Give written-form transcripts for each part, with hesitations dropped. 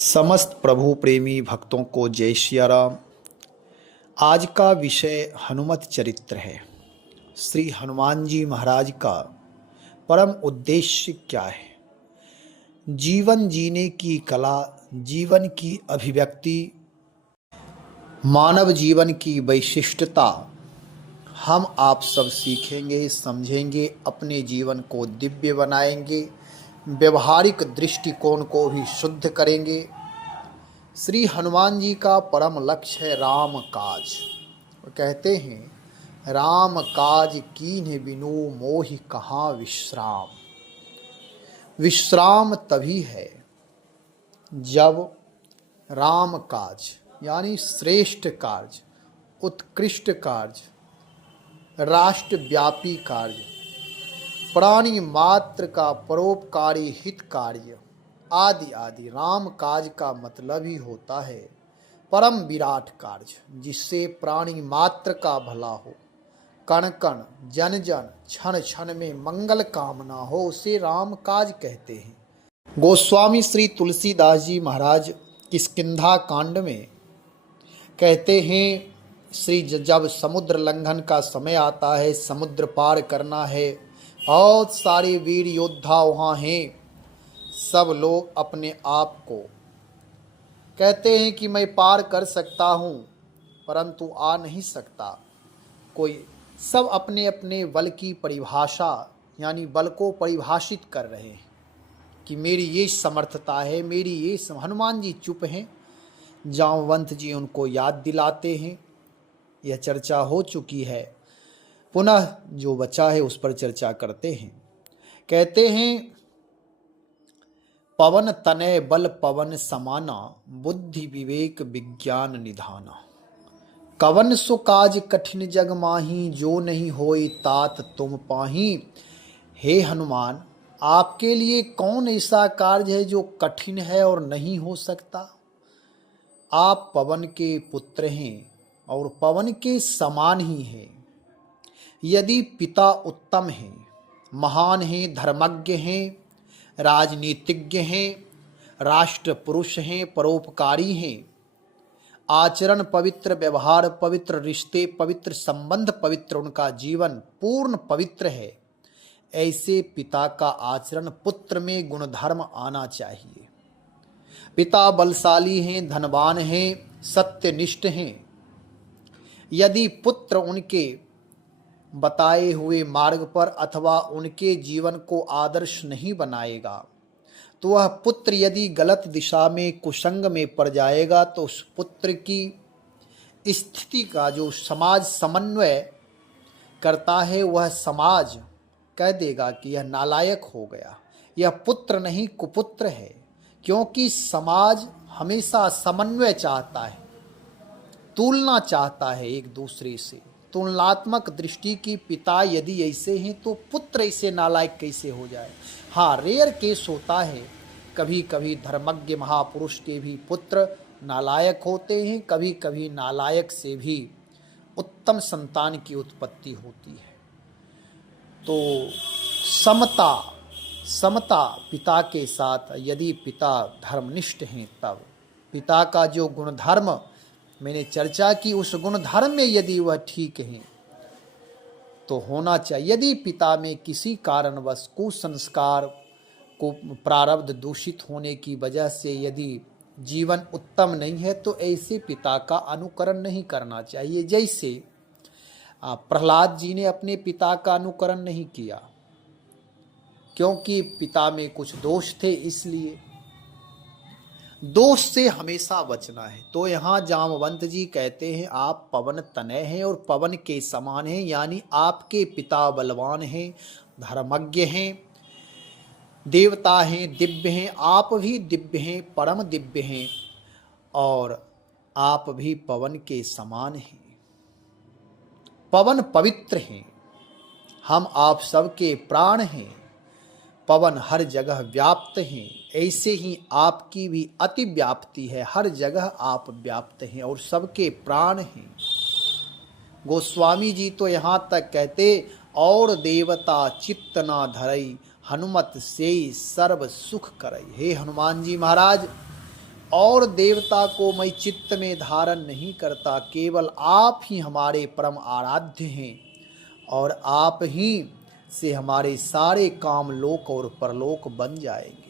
समस्त प्रभु प्रेमी भक्तों को जय सिया राम। आज का विषय हनुमत चरित्र है। श्री हनुमान जी महाराज का परम उद्देश्य क्या है? जीवन जीने की कला, जीवन की अभिव्यक्ति, मानव जीवन की वैशिष्ट्यता हम आप सब सीखेंगे, समझेंगे, अपने जीवन को दिव्य बनाएंगे, व्यवहारिक दृष्टिकोण को भी शुद्ध करेंगे। श्री हनुमान जी का परम लक्ष्य है राम काज। वो कहते हैं राम काज कीन्ह बिनु मोहि कहाँ विश्राम। विश्राम तभी है जब राम काज यानी श्रेष्ठ कार्य, उत्कृष्ट कार्य, राष्ट्रव्यापी कार्य, प्राणी मात्र का परोपकारी हित कार्य आदि आदि राम काज का मतलब ही होता है परम विराट कार्य, जिससे प्राणी मात्र का भला हो, कण कण जन जन क्षण क्षण में मंगल कामना हो, उसे राम काज कहते हैं। गोस्वामी श्री तुलसीदास जी महाराज किष्किंधा कांड में कहते हैं, जब समुद्र लंघन का समय आता है, समुद्र पार करना है, बहुत सारे वीर योद्धा वहाँ हैं, सब लोग अपने आप को कहते हैं कि मैं पार कर सकता हूँ, परंतु आ नहीं सकता। कोई सब अपने अपने बल की परिभाषा यानी बल को परिभाषित कर रहे हैं कि मेरी ये समर्थता है, मेरी ये हनुमान जी चुप हैं, जामवंत जी उनको याद दिलाते हैं। यह चर्चा हो चुकी है, पुनः जो बचा है उस पर चर्चा करते हैं। कहते हैं पवन तनय बल पवन समाना, बुद्धि विवेक विज्ञान निधाना। कवन सो काज कठिन जग माही, जो नहीं होई तात तुम पाही। हे हनुमान, आपके लिए कौन ऐसा कार्य है जो कठिन है और नहीं हो सकता? आप पवन के पुत्र हैं और पवन के समान ही हैं। यदि पिता उत्तम हैं, महान हैं, धर्मज्ञ हैं, राजनीतिज्ञ हैं, राष्ट्र पुरुष हैं, परोपकारी हैं, आचरण पवित्र, व्यवहार पवित्र, रिश्ते पवित्र, संबंध पवित्र, उनका जीवन पूर्ण पवित्र है, ऐसे पिता का आचरण पुत्र में गुणधर्म आना चाहिए। पिता बलशाली हैं, धनवान हैं, सत्यनिष्ठ हैं। यदि पुत्र उनके बताए हुए मार्ग पर अथवा उनके जीवन को आदर्श नहीं बनाएगा, तो वह पुत्र यदि गलत दिशा में कुसंग में पड़ जाएगा, तो उस पुत्र की स्थिति का जो समाज समन्वय करता है, वह समाज कह देगा कि यह नालायक हो गया, यह पुत्र नहीं कुपुत्र है। क्योंकि समाज हमेशा समन्वय चाहता है, तुलना चाहता है एक दूसरे से, तुलनात्मक दृष्टि की पिता यदि ऐसे हैं तो पुत्र ऐसे नालायक कैसे हो जाए। हाँ, रेयर केस होता है, कभी कभी धर्मज्ञ महापुरुष के भी पुत्र नालायक होते हैं, कभी कभी नालायक से भी उत्तम संतान की उत्पत्ति होती है। तो समता पिता के साथ, यदि पिता धर्मनिष्ठ हैं, तब पिता का जो गुणधर्म मैंने चर्चा की, उस गुण धर्म में यदि वह ठीक है तो होना चाहिए। यदि पिता में किसी कारणवश कुसंस्कार को प्रारब्ध दूषित होने की वजह से यदि जीवन उत्तम नहीं है, तो ऐसे पिता का अनुकरण नहीं करना चाहिए। जैसे प्रहलाद जी ने अपने पिता का अनुकरण नहीं किया, क्योंकि पिता में कुछ दोष थे, इसलिए दोष से हमेशा बचना है। तो यहाँ जामवंत जी कहते हैं आप पवन तनय हैं और पवन के समान हैं, यानी आपके पिता बलवान हैं, धर्मज्ञ हैं, देवता हैं, दिव्य हैं, आप भी दिव्य हैं, परम दिव्य हैं, और आप भी पवन के समान हैं। पवन पवित्र हैं, हम आप सबके प्राण हैं। पवन हर जगह व्याप्त हैं, ऐसे ही आपकी भी अति व्याप्ति है, हर जगह आप व्याप्त हैं और सबके प्राण हैं। गोस्वामी जी तो यहाँ तक कहते, और देवता चित्त ना धरई, हनुमत से सर्व सुख करई। हे हनुमान जी महाराज, और देवता को मैं चित्त में धारण नहीं करता, केवल आप ही हमारे परम आराध्य हैं और आप ही से हमारे सारे काम लोक और परलोक बन जाएंगे।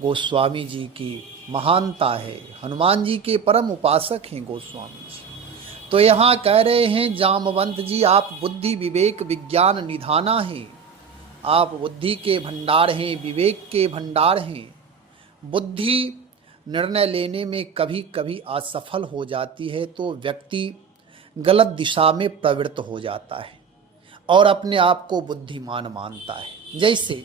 गोस्वामी जी की महानता है, हनुमान जी के परम उपासक हैं गोस्वामी जी। तो यहाँ कह रहे हैं जामवंत जी, आप बुद्धि विवेक विज्ञान निधाना हैं, आप बुद्धि के भंडार हैं, विवेक के भंडार हैं। बुद्धि निर्णय लेने में कभी कभी असफल हो जाती है तो व्यक्ति गलत दिशा में प्रवृत्त हो जाता है और अपने आप को बुद्धिमान मानता है। जैसे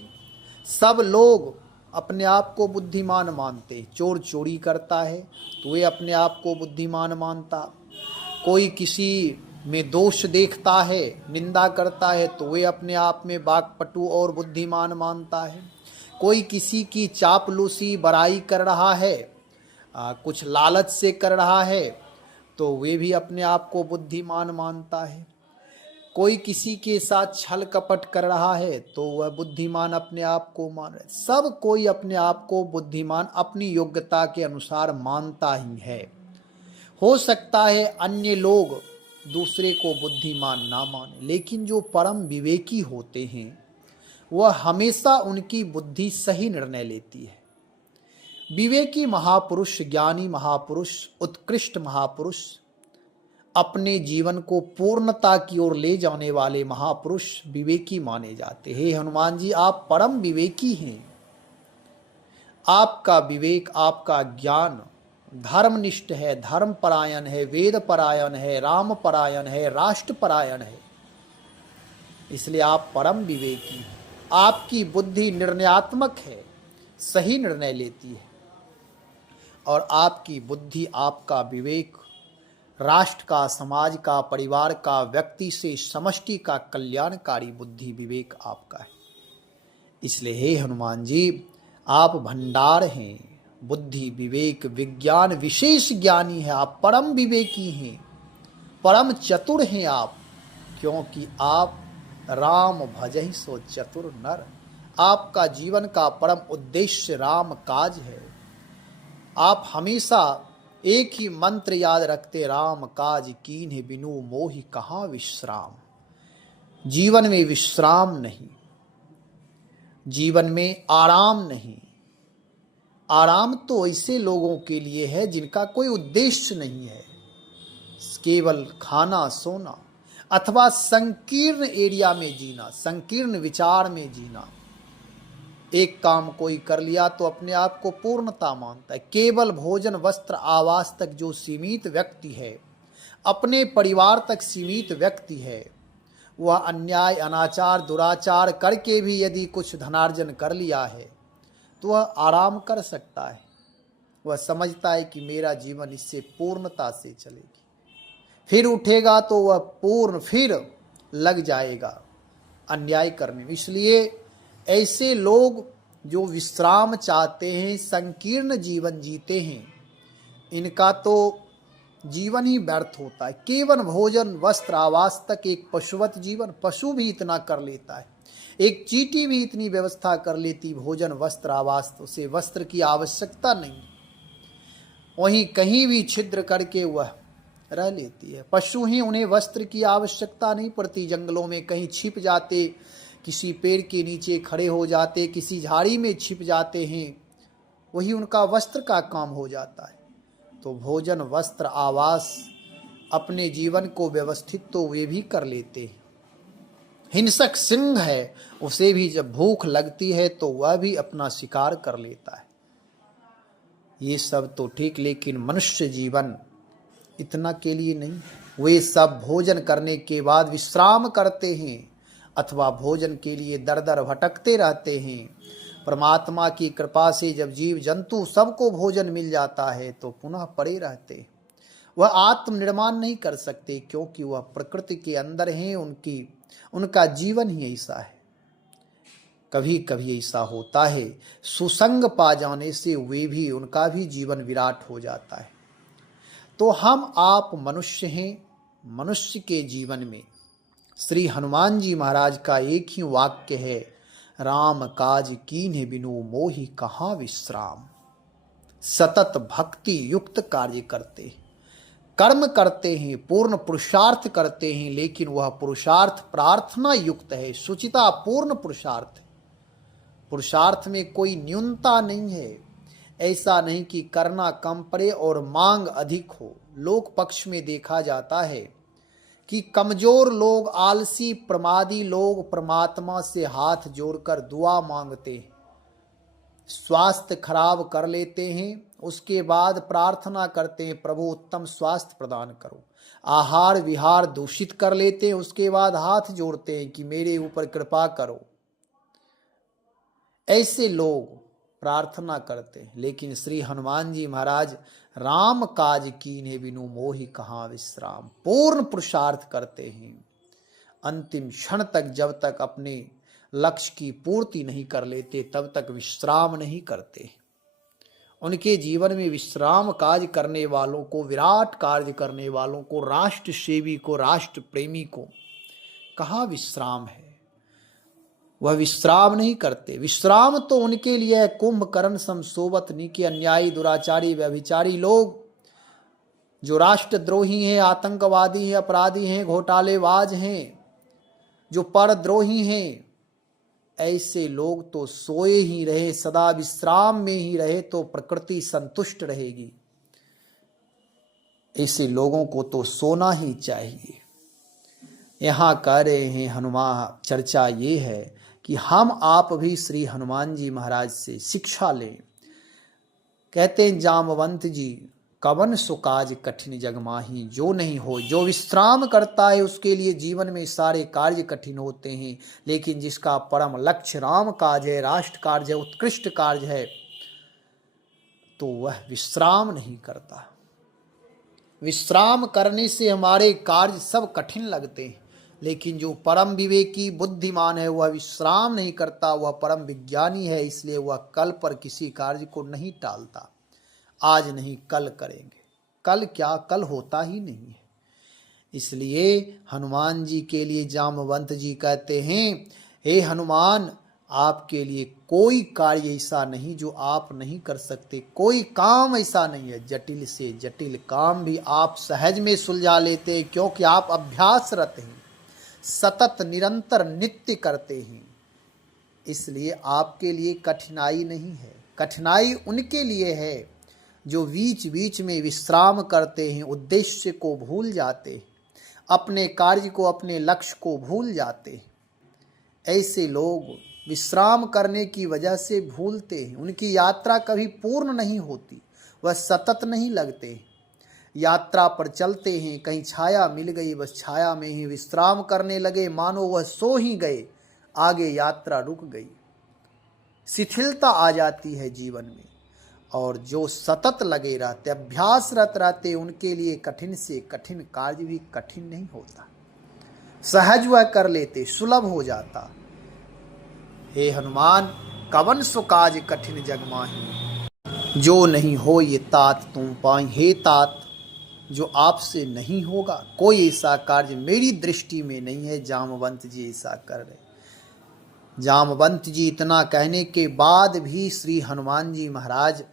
सब लोग अपने आप को बुद्धिमान मानते, चोर चोरी करता है तो वे अपने आप को बुद्धिमान मानता, कोई किसी में दोष देखता है, निंदा करता है तो वे अपने आप में वाक्पटु और बुद्धिमान मानता है, कोई किसी की चापलूसी बड़ाई कर रहा है, कुछ लालच से कर रहा है तो वे भी अपने आप को बुद्धिमान मानता है, कोई किसी के साथ छल कपट कर रहा है तो वह बुद्धिमान अपने आप को मान रहे। सब कोई अपने आप को बुद्धिमान अपनी योग्यता के अनुसार मानता ही है। हो सकता है अन्य लोग दूसरे को बुद्धिमान ना माने, लेकिन जो परम विवेकी होते हैं वह हमेशा उनकी बुद्धि सही निर्णय लेती है। विवेकी महापुरुष, ज्ञानी महापुरुष, उत्कृष्ट महापुरुष, अपने जीवन को पूर्णता की ओर ले जाने वाले महापुरुष विवेकी माने जाते हैं। हनुमान जी, आप परम विवेकी हैं। आपका विवेक, आपका ज्ञान धर्मनिष्ठ है, धर्म परायण है, वेद परायण है, राम परायण है, राष्ट्र परायण है, इसलिए आप परम विवेकी हैं। आपकी बुद्धि निर्णयात्मक है, सही निर्णय लेती है और आपकी बुद्धि, आपका विवेक राष्ट्र का, समाज का, परिवार का, व्यक्ति से समष्टि का कल्याणकारी बुद्धि विवेक आपका है। इसलिए हे हनुमान जी, आप भंडार हैं, बुद्धि विवेक विज्ञान विशेष ज्ञानी है, आप परम विवेकी हैं, परम चतुर हैं आप, क्योंकि आप राम भजहि सो चतुर नर। आपका जीवन का परम उद्देश्य राम काज है। आप हमेशा एक ही मंत्र याद रखते, राम काज कीन्ह बिनु मोहि कहाँ विश्राम। जीवन में विश्राम नहीं, जीवन में आराम नहीं। आराम तो ऐसे लोगों के लिए है जिनका कोई उद्देश्य नहीं है, केवल खाना सोना अथवा संकीर्ण एरिया में जीना, संकीर्ण विचार में जीना। एक काम कोई कर लिया तो अपने आप को पूर्णता मानता है। केवल भोजन वस्त्र आवास तक जो सीमित व्यक्ति है, अपने परिवार तक सीमित व्यक्ति है, वह अन्याय अनाचार दुराचार करके भी यदि कुछ धनार्जन कर लिया है तो वह आराम कर सकता है। वह समझता है कि मेरा जीवन इससे पूर्णता से चलेगी, फिर उठेगा तो वह पूर्ण फिर लग जाएगा अन्याय करने में। इसलिए ऐसे लोग जो विश्राम चाहते हैं, संकीर्ण जीवन जीते हैं, इनका तो जीवन ही व्यर्थ होता है। केवल भोजन वस्त्र आवास तक एक पशुवत जीवन, पशु भी इतना कर लेता है, एक चींटी भी इतनी व्यवस्था कर लेती, भोजन वस्त्र आवास, तो उसे वस्त्र की आवश्यकता नहीं, वहीं कहीं भी छिद्र करके वह रह लेती है। पशु ही, उन्हें वस्त्र की आवश्यकता नहीं पड़ती, जंगलों में कहीं छिप जाते, किसी पेड़ के नीचे खड़े हो जाते, किसी झाड़ी में छिप जाते हैं, वही उनका वस्त्र का काम हो जाता है। तो भोजन वस्त्र आवास, अपने जीवन को व्यवस्थित तो वे भी कर लेते हैं। हिंसक सिंह है, उसे भी जब भूख लगती है तो वह भी अपना शिकार कर लेता है। ये सब तो ठीक, लेकिन मनुष्य जीवन इतना के लिए नहीं। वे सब भोजन करने के बाद विश्राम करते हैं अथवा भोजन के लिए दर दर भटकते रहते हैं। परमात्मा की कृपा से जब जीव जंतु सबको भोजन मिल जाता है तो पुनः पड़े रहते। वह आत्मनिर्माण नहीं कर सकते, क्योंकि वह प्रकृति के अंदर हैं, उनका जीवन ही ऐसा है। कभी कभी ऐसा होता है, सुसंग पा जाने से वे भी, उनका भी जीवन विराट हो जाता है। तो हम आप मनुष्य हैं। मनुष्य के जीवन में श्री हनुमान जी महाराज का एक ही वाक्य है, राम काज कीन्ह बिनु मोहि कहाँ विश्राम। सतत भक्ति युक्त कार्य करते हैं, कर्म करते हैं, पूर्ण पुरुषार्थ करते हैं, लेकिन वह पुरुषार्थ प्रार्थना युक्त है, शुचिता पूर्ण पुरुषार्थ है। पुरुषार्थ में कोई न्यूनता नहीं है। ऐसा नहीं कि करना कम पड़े और मांग अधिक हो। लोक पक्ष में देखा जाता है कि कमजोर लोग, आलसी प्रमादी लोग परमात्मा से हाथ जोड़कर दुआ मांगते हैं, स्वास्थ्य खराब कर लेते हैं, उसके बाद प्रार्थना करते हैं प्रभु उत्तम स्वास्थ्य प्रदान करो। आहार विहार दूषित कर लेते हैं, उसके बाद हाथ जोड़ते हैं कि मेरे ऊपर कृपा करो। ऐसे लोग प्रार्थना करते हैं, लेकिन श्री हनुमान जी महाराज राम काज कीन्हे बिनु मोहि कहाँ विश्राम, पूर्ण पुरुषार्थ करते हैं। अंतिम क्षण तक जब तक अपने लक्ष्य की पूर्ति नहीं कर लेते तब तक विश्राम नहीं करते। उनके जीवन में विश्राम कार्य करने वालों को, विराट कार्य करने वालों को, राष्ट्र सेवी को, राष्ट्र प्रेमी को कहाँ विश्राम है। वह विश्राम नहीं करते। विश्राम तो उनके लिए है कुंभकर्ण समसोबत नीके अन्यायी दुराचारी व्यभिचारी लोग, जो राष्ट्रद्रोही हैं, आतंकवादी हैं, अपराधी हैं, घोटालेबाज हैं, जो परद्रोही हैं, ऐसे लोग तो सोए ही रहे, सदा विश्राम में ही रहे तो प्रकृति संतुष्ट रहेगी। ऐसे लोगों को तो सोना ही चाहिए। यहाँ कह रहे हैं हनुमान, चर्चा ये है कि हम आप भी श्री हनुमान जी महाराज से शिक्षा लें। कहते हैं जामवंत जी, कवन सुकाज कठिन जग माही जो नहीं हो। जो विश्राम करता है उसके लिए जीवन में सारे कार्य कठिन होते हैं, लेकिन जिसका परम लक्ष्य राम काज है, राष्ट्र कार्य है, उत्कृष्ट कार्य है, तो वह विश्राम नहीं करता। विश्राम करने से हमारे कार्य सब कठिन लगते हैं, लेकिन जो परम विवेकी बुद्धिमान है वह विश्राम नहीं करता, वह परम विज्ञानी है, इसलिए वह कल पर किसी कार्य को नहीं टालता। आज नहीं कल करेंगे, कल क्या, कल होता ही नहीं है। इसलिए हनुमान जी के लिए जामवंत जी कहते हैं, हे हनुमान, आपके लिए कोई कार्य ऐसा नहीं जो आप नहीं कर सकते, कोई काम ऐसा नहीं है। जटिल से जटिल काम भी आप सहज में सुलझा लेते हैं, क्योंकि आप अभ्यासरत हैं, सतत निरंतर नित्य करते हैं। इसलिए आपके लिए कठिनाई नहीं है। कठिनाई उनके लिए है जो बीच बीच में विश्राम करते हैं, उद्देश्य को भूल जाते हैं, अपने कार्य को, अपने लक्ष्य को भूल जाते हैं। ऐसे लोग विश्राम करने की वजह से भूलते हैं। उनकी यात्रा कभी पूर्ण नहीं होती, वह सतत नहीं लगते। यात्रा पर चलते हैं, कहीं छाया मिल गई, बस छाया में ही विश्राम करने लगे, मानो वह सो ही गए, आगे यात्रा रुक गई। शिथिलता आ जाती है जीवन में। और जो सतत लगे रहते, अभ्यासरत रहते, उनके लिए कठिन से कठिन कार्य भी कठिन नहीं होता, सहज वह कर लेते, सुलभ हो जाता। हे हनुमान, कवन सो काज कठिन जग माही जो नहीं हो ये तात तुम पाई। हे तात, जो आपसे नहीं होगा कोई ऐसा कार्य मेरी दृष्टि में नहीं है। जामवंत जी ऐसा कर रहे। जामवंत जी इतना कहने के बाद भी श्री हनुमान जी महाराज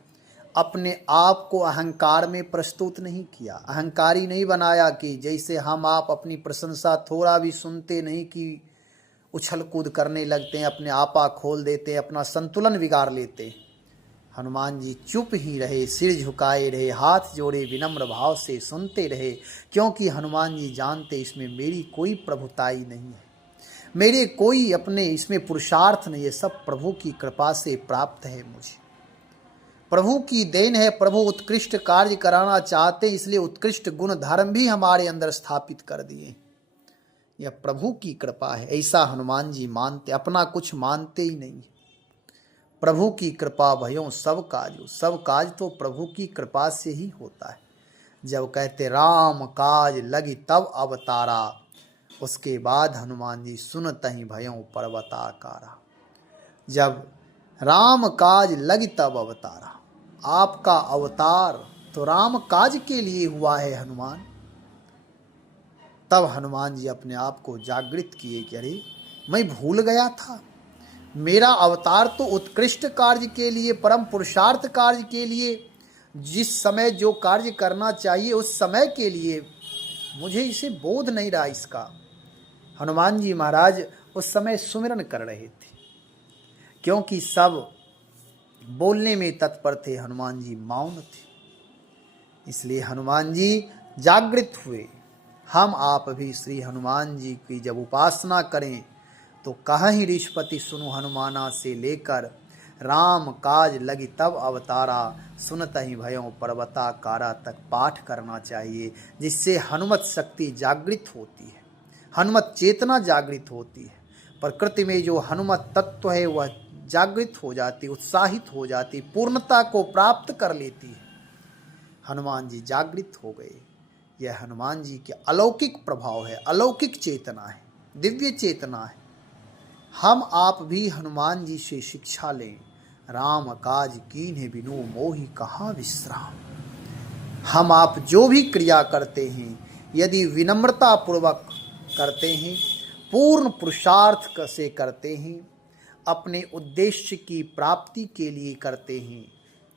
अपने आप को अहंकार में प्रस्तुत नहीं किया, अहंकारी नहीं बनाया कि जैसे हम आप अपनी प्रशंसा थोड़ा भी सुनते नहीं कि उछल कूद करने लगते हैं, अपने आपा खोल देते हैं, अपना संतुलन बिगाड़ लेते हैं। हनुमान जी चुप ही रहे, सिर झुकाए रहे, हाथ जोड़े विनम्र भाव से सुनते रहे, क्योंकि हनुमान जी जानते इसमें मेरी कोई प्रभुताई नहीं है, मेरे कोई अपने इसमें पुरुषार्थ नहीं है, सब प्रभु की कृपा से प्राप्त है, मुझे प्रभु की देन है। प्रभु उत्कृष्ट कार्य कराना चाहते, इसलिए उत्कृष्ट गुण धर्म भी हमारे अंदर स्थापित कर दिए। यह प्रभु की कृपा है, ऐसा हनुमान जी मानते, अपना कुछ मानते ही नहीं। प्रभु की कृपा भयो सब काज, सब काज तो प्रभु की कृपा से ही होता है। जब कहते राम काज लगी तब अवतारा, उसके बाद हनुमान जी सुनत ही भयो पर्वताकारा। जब राम काज लगी तब अवतारा, आपका अवतार तो राम काज के लिए हुआ है हनुमान। तब हनुमान जी अपने आप को जागृत किए कि अरे मैं भूल गया था, मेरा अवतार तो उत्कृष्ट कार्य के लिए, परम पुरुषार्थ कार्य के लिए, जिस समय जो कार्य करना चाहिए उस समय के लिए मुझे इसे बोध नहीं रहा इसका। हनुमान जी महाराज उस समय सुमिरन कर रहे थे, क्योंकि सब बोलने में तत्पर थे, हनुमान जी मौन थे। इसलिए हनुमान जी जागृत हुए। हम आप भी श्री हनुमान जी की जब उपासना करें तो कहीं ऋषपति सुनु हनुमाना से लेकर राम काज लगी तब अवतारा, सुनत ही भयों पर्वता कारा तक पाठ करना चाहिए, जिससे हनुमत शक्ति जागृत होती है, हनुमत चेतना जागृत होती है। प्रकृति में जो हनुमत तत्व है वह जागृत हो जाती, उत्साहित हो जाती, पूर्णता को प्राप्त कर लेती है। हनुमान जी जागृत हो गए। यह हनुमान जी के अलौकिक प्रभाव है, अलौकिक चेतना है, दिव्य चेतना है। हम आप भी हनुमान जी से शिक्षा लें। राम काज कीन्हे बिनु मोहि कहाँ विश्राम। हम आप जो भी क्रिया करते हैं यदि विनम्रता पूर्वक करते हैं, पूर्ण पुरुषार्थ से करते हैं, अपने उद्देश्य की प्राप्ति के लिए करते हैं।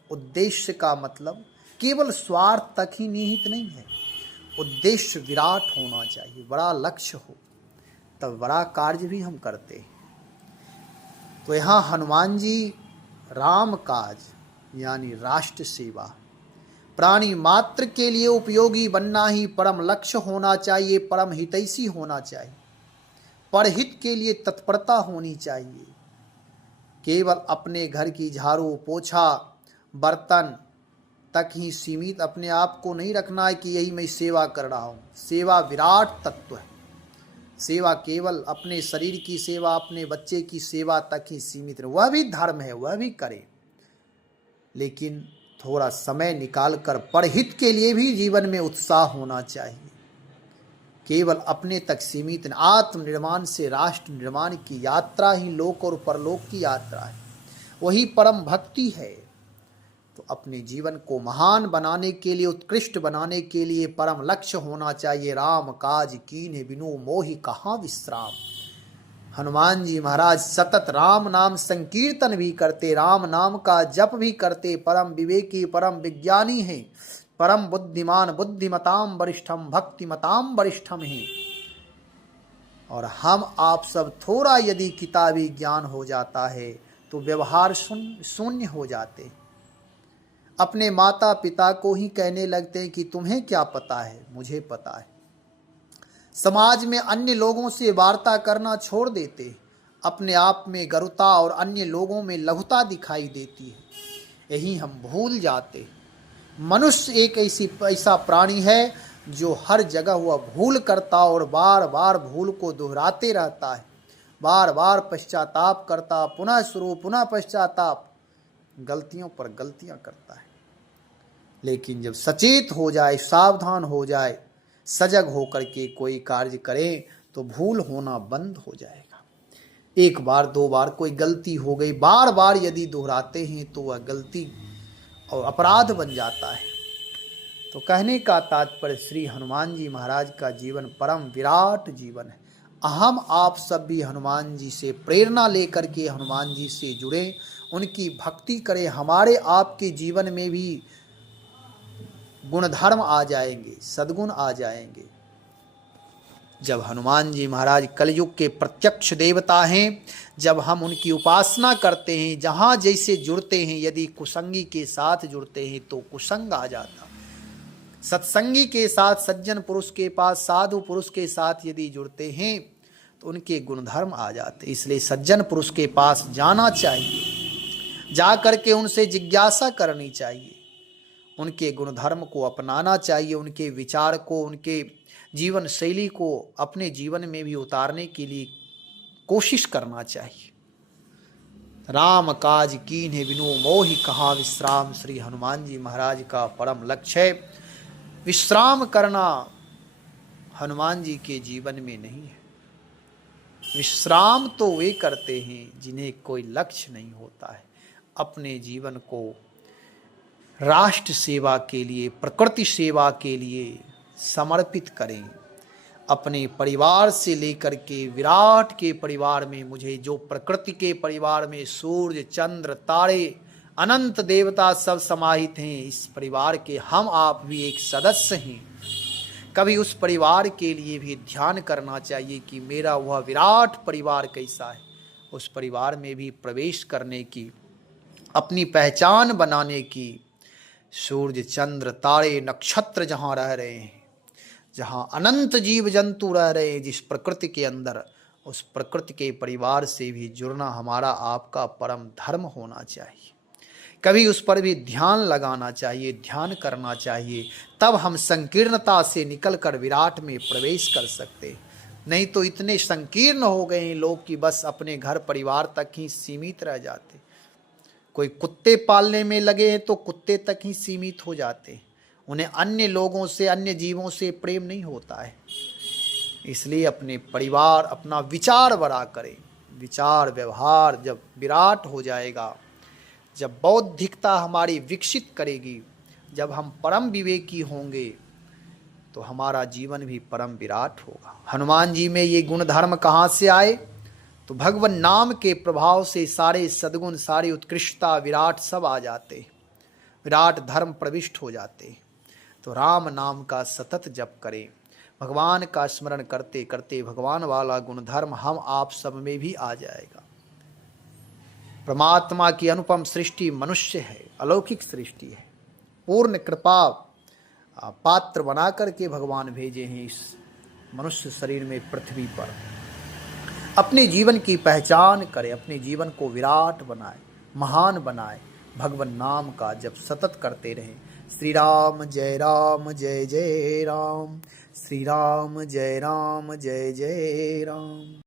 उद्देश्य का मतलब केवल स्वार्थ तक ही निहित नहीं है। उद्देश्य विराट होना चाहिए, बड़ा लक्ष्य हो, तब बड़ा कार्य भी हम करते हैं। तो यहाँ हनुमान जी राम काज यानी राष्ट्र सेवा, प्राणी मात्र के लिए उपयोगी बनना ही परम लक्ष्य होना चाहिए, परम हितैषी होना चाहिए, परहित के लिए तत्परता होनी चाहिए। केवल अपने घर की झाड़ू पोछा बर्तन तक ही सीमित अपने आप को नहीं रखना है कि यही मैं सेवा कर रहा हूँ। सेवा विराट तत्व है। सेवा केवल अपने शरीर की सेवा, अपने बच्चे की सेवा तक ही सीमित रहे, वह भी धर्म है, वह भी करें, लेकिन थोड़ा समय निकालकर परहित के लिए भी जीवन में उत्साह होना चाहिए। केवल अपने तक सीमित, आत्मनिर्माण से राष्ट्र निर्माण की यात्रा ही लोक और परलोक की यात्रा है, वही परम भक्ति है। तो अपने जीवन को महान बनाने के लिए, उत्कृष्ट बनाने के लिए परम लक्ष्य होना चाहिए। राम काज कीन्हे बिनु मोहि कहाँ विश्राम। हनुमान जी महाराज सतत राम नाम संकीर्तन भी करते, राम नाम का जप भी करते, परम विवेकी, परम विज्ञानी हैं, परम बुद्धिमान, बुद्धिमताम वरिष्ठम भक्तिमताम वरिष्ठम हैं। और हम आप सब थोड़ा यदि किताबी ज्ञान हो जाता है तो व्यवहार शून्य हो जाते, अपने माता पिता को ही कहने लगते हैं कि तुम्हें क्या पता है, मुझे पता है। समाज में अन्य लोगों से वार्ता करना छोड़ देते, अपने आप में गरुता और अन्य लोगों में लघुता दिखाई देती है, यही हम भूल जाते। मनुष्य एक ऐसा प्राणी है जो हर जगह वह भूल करता और बार बार भूल को दोहराते रहता है, बार बार पश्चाताप करता, पुनः शुरू, पुनः पश्चाताप, गलतियों पर गलतियां करता है। लेकिन जब सचेत हो जाए, सावधान हो जाए, सजग होकर के कोई कार्य करे तो भूल होना बंद हो जाएगा। एक बार दो बार कोई गलती हो गई, बार बार यदि दोहराते हैं तो वह गलती और अपराध बन जाता है। तो कहने का तात्पर्य श्री हनुमान जी महाराज का जीवन परम विराट जीवन है। हम आप सब भी हनुमान जी से प्रेरणा लेकर के हनुमान जी से जुड़े, उनकी भक्ति करें। हमारे आपके जीवन में भी गुणधर्म आ जाएंगे, सद्गुण आ जाएंगे। जब हनुमान जी महाराज कलयुग के प्रत्यक्ष देवता हैं, जब हम उनकी उपासना करते हैं, जहाँ जैसे जुड़ते हैं, यदि कुसंगी के साथ जुड़ते हैं तो कुसंग आ जाता, सत्संगी के साथ, सज्जन पुरुष के पास, साधु पुरुष के साथ यदि जुड़ते हैं तो उनके गुणधर्म आ जाते। इसलिए सज्जन पुरुष के पास जाना चाहिए, जा करके उनसे जिज्ञासा करनी चाहिए, उनके गुणधर्म को अपनाना चाहिए, उनके विचार को, उनके जीवन शैली को अपने जीवन में भी उतारने के लिए कोशिश करना चाहिए। राम काज कीन्हे बिनु मोहि कहाँ विश्राम, श्री हनुमान जी महाराज का परम लक्ष्य है। विश्राम करना हनुमान जी के जीवन में नहीं है। विश्राम तो वे करते हैं जिन्हें कोई लक्ष्य नहीं होता है। अपने जीवन को राष्ट्र सेवा के लिए, प्रकृति सेवा के लिए समर्पित करें। अपने परिवार से लेकर के विराट के परिवार में, मुझे जो प्रकृति के परिवार में सूर्य, चंद्र, तारे अनंत देवता सब समाहित हैं, इस परिवार के हम आप भी एक सदस्य हैं। कभी उस परिवार के लिए भी ध्यान करना चाहिए कि मेरा वह विराट परिवार कैसा है। उस परिवार में भी प्रवेश करने की, अपनी पहचान बनाने की, सूर्य चंद्र तारे नक्षत्र जहाँ रह रहे हैं, जहाँ अनंत जीव जंतु रह रहे हैं जिस प्रकृति के अंदर, उस प्रकृति के परिवार से भी जुड़ना हमारा आपका परम धर्म होना चाहिए। कभी उस पर भी ध्यान लगाना चाहिए, ध्यान करना चाहिए, तब हम संकीर्णता से निकलकर विराट में प्रवेश कर सकते। नहीं तो इतने संकीर्ण हो गए हैं लोग कि बस अपने घर परिवार तक ही सीमित रह जाते। कोई कुत्ते पालने में लगे हैं तो कुत्ते तक ही सीमित हो जाते, उन्हें अन्य लोगों से, अन्य जीवों से प्रेम नहीं होता है। इसलिए अपने परिवार, अपना विचार बड़ा करें। विचार व्यवहार जब विराट हो जाएगा, जब बौद्धिकता हमारी विकसित करेगी, जब हम परम विवेकी होंगे, तो हमारा जीवन भी परम विराट होगा। हनुमान जी में ये गुण धर्म कहाँ से आए? तो भगवान नाम के प्रभाव से सारे सद्गुण, सारी उत्कृष्टता, विराट सब आ जाते, विराट धर्म प्रविष्ट हो जाते। तो राम नाम का सतत जप करें, भगवान का स्मरण करते करते भगवान वाला गुण धर्म हम आप सब में भी आ जाएगा। परमात्मा की अनुपम सृष्टि मनुष्य है, अलौकिक सृष्टि है। पूर्ण कृपा पात्र बना करके भगवान भेजे हैं इस मनुष्य शरीर में, पृथ्वी पर। अपने जीवन की पहचान करें, अपने जीवन को विराट बनाए, महान बनाए, भगवान नाम का जप सतत करते रहें। श्री राम जय जय राम, श्री राम जय जय राम।